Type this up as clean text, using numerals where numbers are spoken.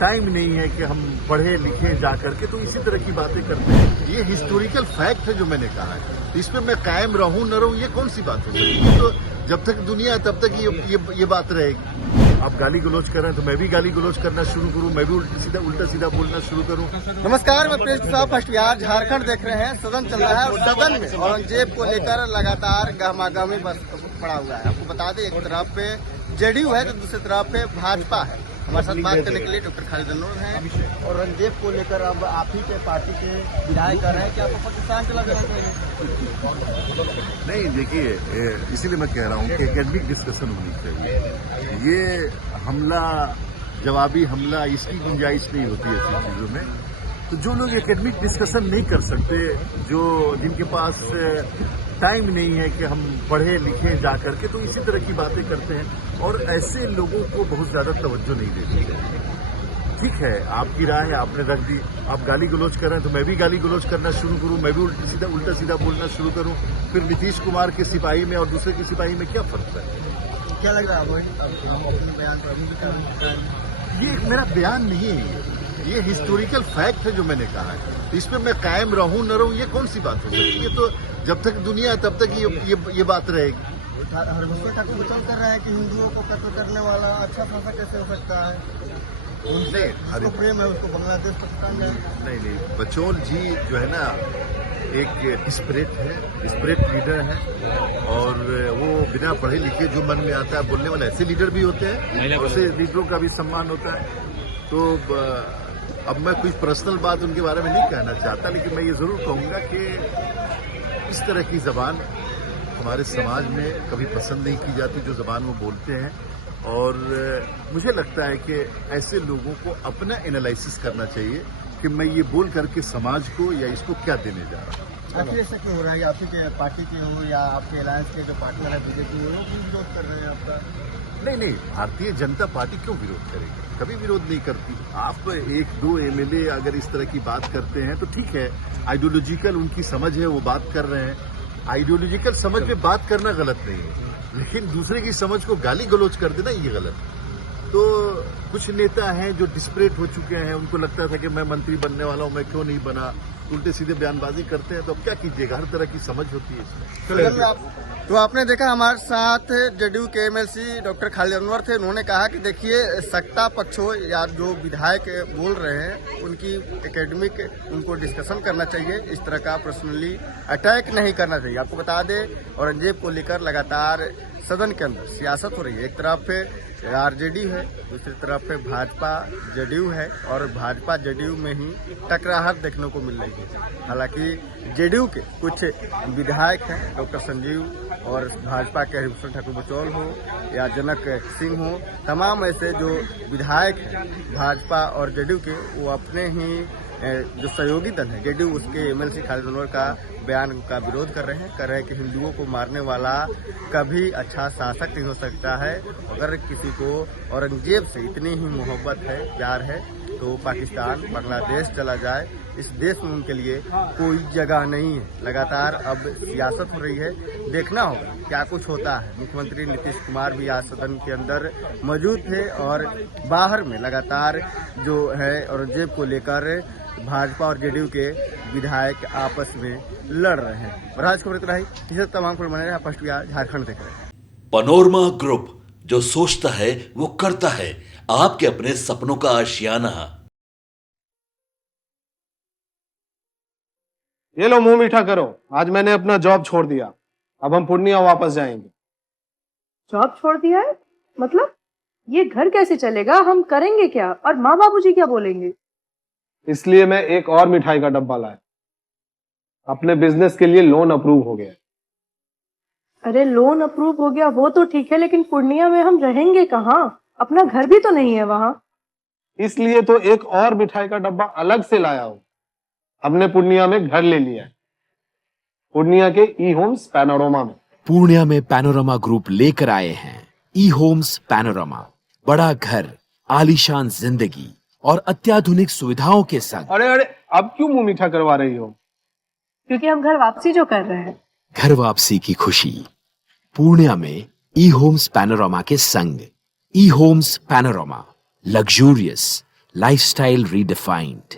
Time नहीं है कि हम पढ़े लिखे जा करके, तो इसी तरह की बातें करते हैं। ये हिस्टोरिकल फैक्ट है जो मैंने कहा है, इस पे मैं कायम रहूं न रहूं ये कौन सी बात हो सकती है? तो जब तक दुनिया है तब तक ये बात रहेगी। आप गाली गलौज कर रहे हैं तो मैं भी गाली गलौज करना शुरू करूं, मैं भी उल्टा सीधा बोलना शुरू करूं। नमस्कार, मैं प्रेस साहब फर्स्ट बिहार झारखंड देख रहे हैं। सदन चल रहा है और सदन में औरंगजेब को लेकर लगातार गहमागहमी बस पड़ा हुआ है। आपको बता दें, एक तरफ पे जेडीयू है तो दूसरी तरफ पे भाजपा है। हमारे साथ बात करने के लिए डॉक्टर खालिद अनवर हैं। औरंगजेब को लेकर अब आप ही के पार्टी के विधायक कर रहे हैं कि आपको पाकिस्तान चला जाना चाहिए? नहीं, देखिए, इसीलिए मैं कह रहा हूं कि एकेडमिक डिस्कशन होनी चाहिए। ये हमला, जवाबी हमला, इसकी गुंजाइश नहीं होती ऐसी चीजों में। तो जो लोग एकेडमिक डिस्कशन नहीं कर सकते, जिनके पास टाइम नहीं है कि हम पढ़े लिखे जा करके, तो इसी तरह की बातें करते हैं और ऐसे लोगों को बहुत ज्यादा तवज्जो नहीं देते हैं। ठीक है, आपकी राय है, आपने रख दी। आप गाली गलौज कर रहे हैं तो मैं भी गाली गलौज करना शुरू करूं, मैं भी उल्टा सीधा बोलना शुरू करूं। फिर नीतीश कुमार के सिपाही में और दूसरे के सिपाही में क्या फर्क है? क्या लग रहा है बयान पर? ये मेरा बयान नहीं है, ये हिस्टोरिकल फैक्ट है जो मैंने कहा है। इस पे मैं कायम रहूं न रहूं ये कौन सी बात हो सकती है? तो जब तक दुनिया है तब तक ये बात रहेगी। हरभजन ठाकुर बचाव कर रहे हैं कि हिंदुओं को कत्ल करने वाला अच्छा शासक कैसे हो सकता है? उसको प्रेम है, उसको बांग्लादेश पाकिस्तान में। नहीं, बचौल जी जो है ना, एक डिस्परेट लीडर है और वो बिना पढ़े लिखे जो मन में आता है बोलने वाले ऐसे लीडर भी होते हैं, ऐसे लीडरों का भी सम्मान होता है। तो अब मैं कुछ पर्सनल बात उनके बारे में नहीं कहना चाहता, लेकिन मैं ये जरूर कहूंगा कि इस तरह की जबान हमारे समाज में कभी पसंद नहीं की जाती, जो जबान वो बोलते हैं। और मुझे लगता है कि ऐसे लोगों को अपना एनालिसिस करना चाहिए कि मैं ये बोल करके समाज को या इसको क्या देने जा रहा हूँ। आखिर ऐसा क्यों हो रहा है? आप ही के पार्टी के हो या आपके अलायंस के जो पार्टनर है बीजेपी, वो क्यों विरोध कर रहे हैं आपका? नहीं, भारतीय जनता पार्टी क्यों विरोध करेगी? कभी विरोध नहीं करती। आप एक दो एमएलए अगर इस तरह की बात करते हैं तो ठीक है, आइडियोलॉजिकल उनकी समझ है, वो बात कर रहे हैं। आइडियोलॉजिकल समझ में बात करना गलत नहीं है, लेकिन दूसरे की समझ को गाली गलौज कर देना ये गलत है। तो कुछ नेता हैं जो डिस्परेट हो चुके हैं, उनको लगता था कि मैं मंत्री बनने वाला हूं, मैं क्यों नहीं बना, उल्टे सीधे बयानबाजी करते हैं। तो अब क्या कीजिएगा, हर तरह की समझ होती है इसमें। तो आपने देखा हमारे साथ जेडीयू के एमएलसी डॉक्टर खालिद अनवर थे। उन्होंने कहा कि देखिए, सत्ता पक्ष हो या जो विधायक बोल रहे हैं उनकी एकेडमिक उनको डिस्कशन करना चाहिए, इस तरह का पर्सनली अटैक नहीं करना चाहिए। आपको बता दें, औरंगजेब को लेकर लगातार सदन के अंदर सियासत हो रही है। एक तरफ पे आरजेडी है, दूसरी तरफ पे भाजपा जेडीयू है और भाजपा जेडीयू में ही टकराहट देखने को मिल रही है। हालांकि जेडीयू के कुछ विधायक हैं, डॉक्टर संजीव और भाजपा के हरभजन ठाकुर बचौल हो या जनक सिंह हो, तमाम ऐसे जो विधायक हैं भाजपा और जेडीयू के, वो अपने ही जो सहयोगी दल है जेडीयू, उसके एमएलसी खालिद अनवर का बयान का विरोध कर रहे हैं कि हिंदुओं को मारने वाला कभी अच्छा शासक नहीं हो सकता है। अगर किसी को औरंगजेब से इतनी ही मोहब्बत है, प्यार है, तो पाकिस्तान, बांग्लादेश चला जाए। इस देश में उनके लिए कोई जगह नहीं है। लगातार अब सियासत हो रही है, देखना होगा क्या कुछ होता है। मुख्यमंत्री नीतीश कुमार भी आज सदन के अंदर मौजूद थे और बाहर में लगातार जो है औरंगजेब को लेकर भाजपा और जेडीयू के विधायक आपस में लड़ रहे हैं। और आज खबर इतना ही, इसे तमाम खबर बने रहे। फर्स्ट बिहार झारखंड देख रहे हैं। पनोरमा ग्रुप, जो सोचता है वो करता है। आपके अपने सपनों का आशियाना। ये लो, मुंह मीठा करो। आज मैंने अपना जॉब छोड़ दिया, अब हम पूर्णिया वापस जाएंगे। जॉब छोड़ दिया है? मतलब ये घर कैसे चलेगा? हम करेंगे क्या? और माँ बाबूजी क्या बोलेंगे? इसलिए मैं एक और मिठाई का डब्बा लाया। अपने बिजनेस के लिए लोन अप्रूव हो गया। अरे लोन अप्रूव हो गया वो तो ठीक है, लेकिन पूर्णिया में हम रहेंगे कहाँ? अपना घर भी तो नहीं है वहाँ। इसलिए तो एक और मिठाई का डब्बा अलग से लाया हूँ। हमने पूर्णिया में घर ले लिया है, पूर्णिया के ई होम्स पैनोरमा में। पूर्णिया में पैनोरमा ग्रुप लेकर आए हैं ई होम्स पैनोरमा। बड़ा घर, आलीशान जिंदगी और अत्याधुनिक सुविधाओं के संग। अरे अब क्यों मुंह मीठा करवा रही हो? क्योंकि हम घर वापसी जो कर रहे हैं। घर वापसी की खुशी पूर्णिया में ई होम्स पैनोरमा के संग। ई Homes Panorama, luxurious, lifestyle redefined.